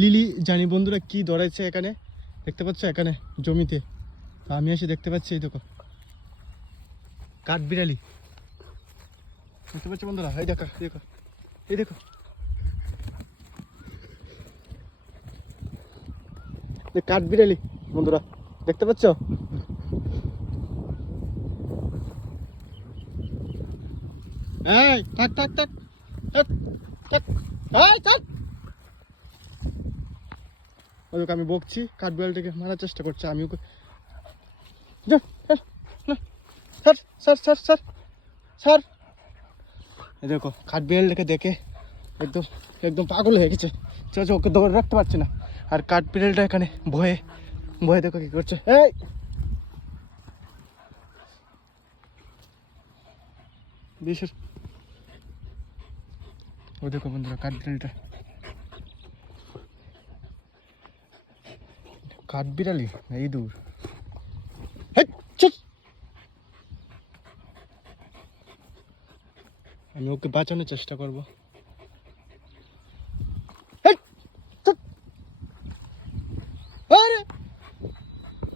Lily জানি বন্ধুরা কি ধরেছে এখানে, দেখতে পাচ্ছ এখানে জমিতে। আমি এসে দেখতে পাচ্ছি এই দেখো কাঠবিড়ালি, দেখতে পাচ্ছ বন্ধুরা। এই দেখো দেখো এই দেখো, কাঠবিড়ালি বন্ধুরা, দেখতে পাচ্ছ। এই থাক থাক থাক থাক থাক, এই থাক। ওদেরকে আমি বকছি, কাঠবিড়ালটাকে মারার চেষ্টা করছে। আমি okay sir sir sir sir sir. এই দেখো কাঠবিড়ালটাকে দেখে একদম একদম পাগল হয়ে গেছে, ঠিক আছে, ওকে ধরে রাখতে পারছে না। আর কাঠবিড়ালটা এখানে ভয়ে ভয়ে দেখো কি করছে। এই বিশেষ ও দেখো বন্ধুরা কাঠবিড়ালটা, কাঠবিড়ালি না ইঁদুর। আমি ওকে বাঁচানোর চেষ্টা করবো।